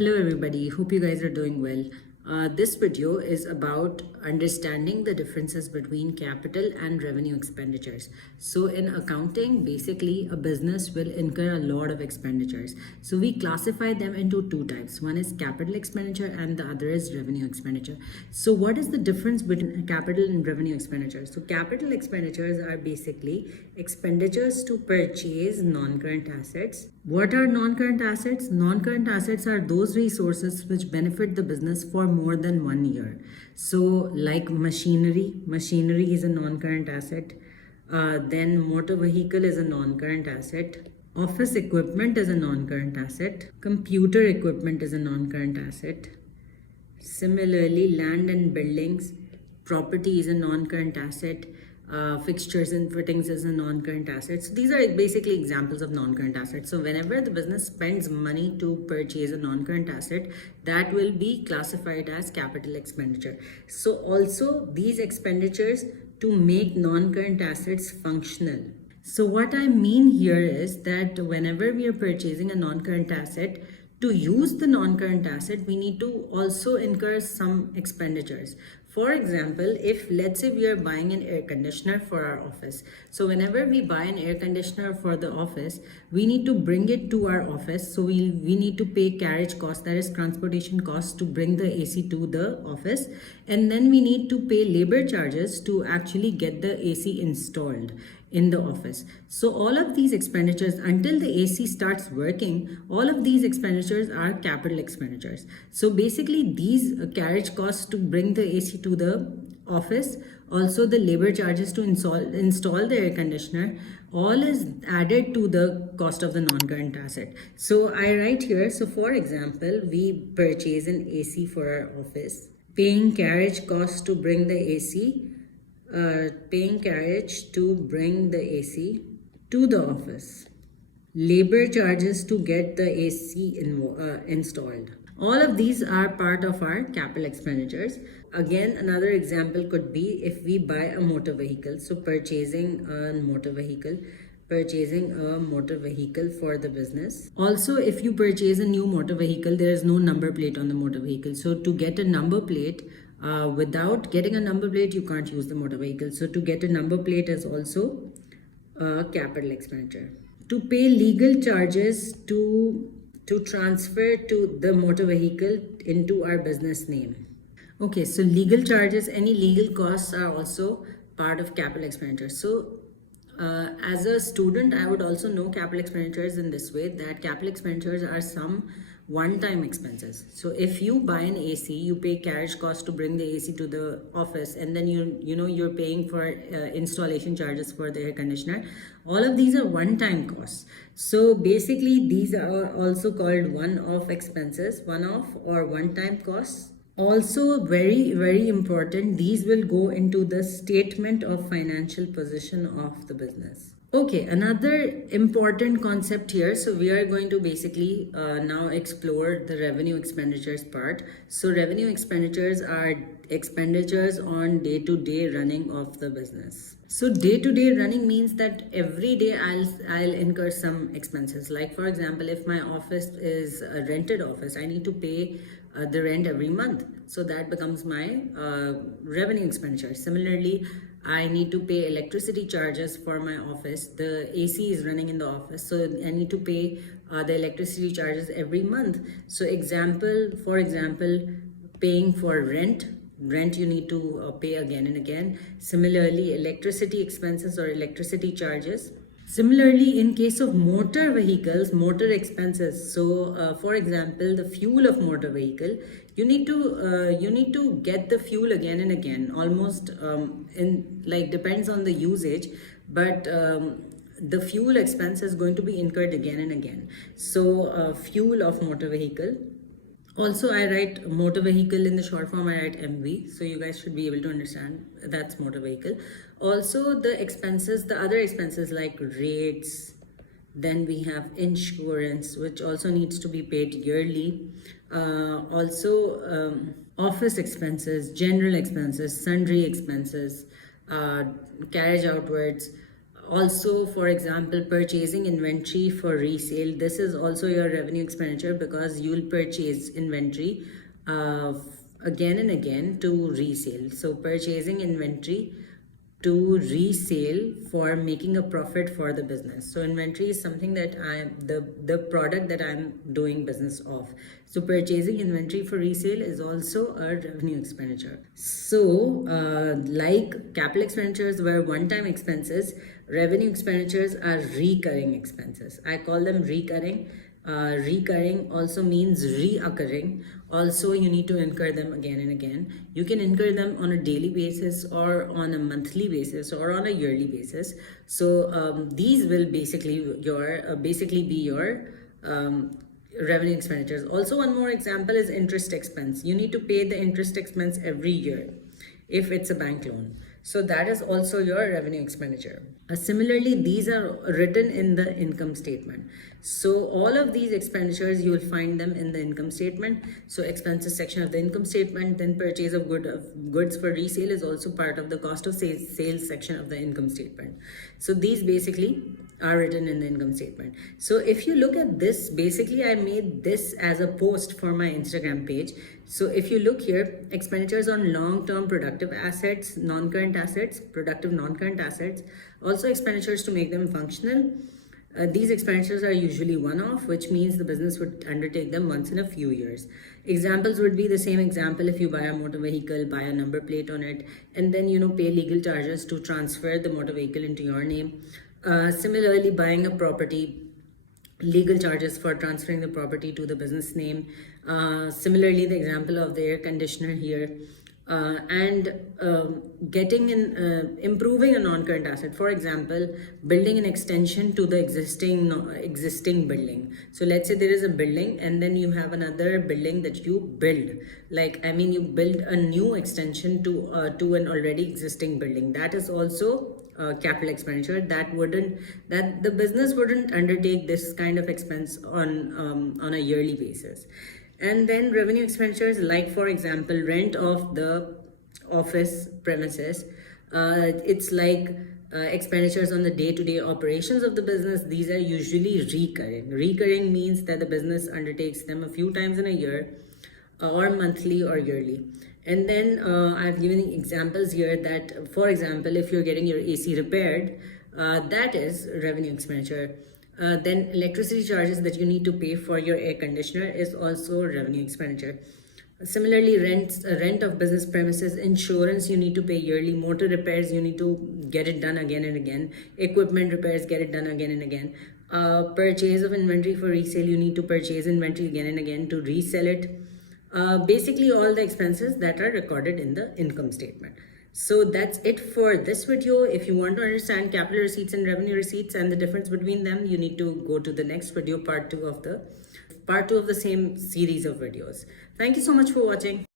Hello everybody, hope you guys are doing well. This video is about understanding the differences between capital and revenue expenditures. So in accounting, basically a business will incur a lot of expenditures. So we classify them into two types. One is capital expenditure and the other is revenue expenditure. So what is the difference between capital and revenue expenditures? So capital expenditures are basically expenditures to purchase non-current assets. What are non-current assets? Non-current assets are those resources which benefit the business for more than 1 year. So like machinery is a non-current asset. Then motor vehicle is a non-current asset. Office equipment is a non-current asset. Computer equipment is a non-current asset. Similarly, land and buildings, property is a non-current asset. Fixtures and fittings is a non-current asset. So these are basically examples of non-current assets. So whenever the business spends money to purchase a non-current asset, that will be classified as capital expenditure. So also these expenditures to make non-current assets functional. So what I mean here is that whenever we are purchasing a non-current asset, to use the non-current asset, we need to also incur some expenditures. For example, if let's say we are buying an air conditioner for our office. So whenever we buy an air conditioner for the office, we need to bring it to our office. So we need to pay carriage cost, that is transportation cost, to bring the AC to the office. And then we need to pay labor charges to actually get the AC installed in the office. So all of these expenditures, until the AC starts working, all of these expenditures are capital expenditures. So basically these carriage costs to bring the AC to the office, also the labor charges to install the air conditioner, all is added to the cost of the non-current asset. So I write here, so for example, we purchase an AC for our office, paying carriage costs to bring the AC, paying carriage to bring the AC to the office, labor charges to get the AC installed. All of these are part of our capital expenditures. Again, another example could be if we buy a motor vehicle. So purchasing a motor vehicle for the business. Also, if you purchase a new motor vehicle, there is no number plate on the motor vehicle. So to get a number plate, without getting a number plate, you can't use the motor vehicle. So to get a number plate is also a capital expenditure. To pay legal charges to transfer to the motor vehicle into our business name. Okay, so legal charges, any legal costs are also part of capital expenditure. So as a student, I would also know capital expenditures in this way, that capital expenditures are some one-time expenses. So if you buy an AC, you pay carriage cost to bring the AC to the office, and then you're paying for installation charges for the air conditioner. All of these are one-time costs. So basically these are also called one-off expenses, one-off or one-time costs. Also very, very important, these will go into the statement of financial position of the business. Okay, another important concept here. So we are going to basically now explore the revenue expenditures part. So revenue expenditures are expenditures on day-to-day running of the business. So day-to-day running means that every day I'll incur some expenses. Like for example, if my office is a rented office, I need to pay the rent every month. So that becomes my revenue expenditure. Similarly, I need to pay electricity charges for my office. The AC is running in the office, so I need to pay the electricity charges every month. So for example, paying for rent you need to pay again and again. Similarly, electricity expenses or electricity charges. Similarly, in case of motor vehicles, motor expenses. So, for example, the fuel of motor vehicle, you need to get the fuel again and again. Almost depends on the usage, but the fuel expense is going to be incurred again and again. So, fuel of motor vehicle. Also, I write motor vehicle in the short form, I write MV. So you guys should be able to understand that's motor vehicle. Also, the expenses, the other expenses like rates, then we have insurance, which also needs to be paid yearly. Office expenses, general expenses, sundry expenses, carriage outwards, Also, for example, purchasing inventory for resale. This is also your revenue expenditure because you'll purchase inventory uh, again and again to resale. So purchasing inventory to resale for making a profit for the business. So inventory is something that the product that I'm doing business of. So purchasing inventory for resale is also a revenue expenditure. So like capital expenditures were one-time expenses, revenue expenditures are recurring expenses. I call them recurring. Recurring also means reoccurring. Also, you need to incur them again and again. You can incur them on a daily basis or on a monthly basis or on a yearly basis. So these will basically be your revenue expenditures. Also, one more example is interest expense. You need to pay the interest expense every year if it's a bank loan. So that is also your revenue expenditure. Similarly, these are written in the income statement. So all of these expenditures, you will find them in the income statement. So expenses section of the income statement, then purchase of goods for resale is also part of the cost of sales section of the income statement. So these basically are written in the income statement. So if you look at this, basically I made this as a post for my Instagram page. So if you look here, expenditures on long-term productive assets, non-current assets, productive non-current assets, also expenditures to make them functional. These expenditures are usually one-off, which means the business would undertake them once in a few years. Examples would be the same example if you buy a motor vehicle, buy a number plate on it, and then pay legal charges to transfer the motor vehicle into your name. Similarly, buying a property, legal charges for transferring the property to the business name. Similarly, the example of the air conditioner here. And getting in improving a non-current asset, for example, building an extension to the existing building. So let's say there is a building and then you have another building that you build, you build a new extension to an already existing building. That is also capital expenditure. That the business wouldn't undertake this kind of expense on a yearly basis. And then revenue expenditures, like for example, rent of the office premises. It's like expenditures on the day-to-day operations of the business. These are usually recurring. Recurring means that the business undertakes them a few times in a year, or monthly or yearly. And then I've given examples here that, for example, if you're getting your AC repaired, that is revenue expenditure. Then electricity charges that you need to pay for your air conditioner is also revenue expenditure. Similarly, rent of business premises, insurance you need to pay yearly, motor repairs you need to get it done again and again, equipment repairs get it done again and again. Purchase of inventory for resale, you need to purchase inventory again and again to resell it. Basically all the expenses that are recorded in the income statement. So that's it for this video. If you want to understand capital receipts and revenue receipts and the difference between them, you need to go to the next video, part two of the same series of videos. Thank you so much for watching.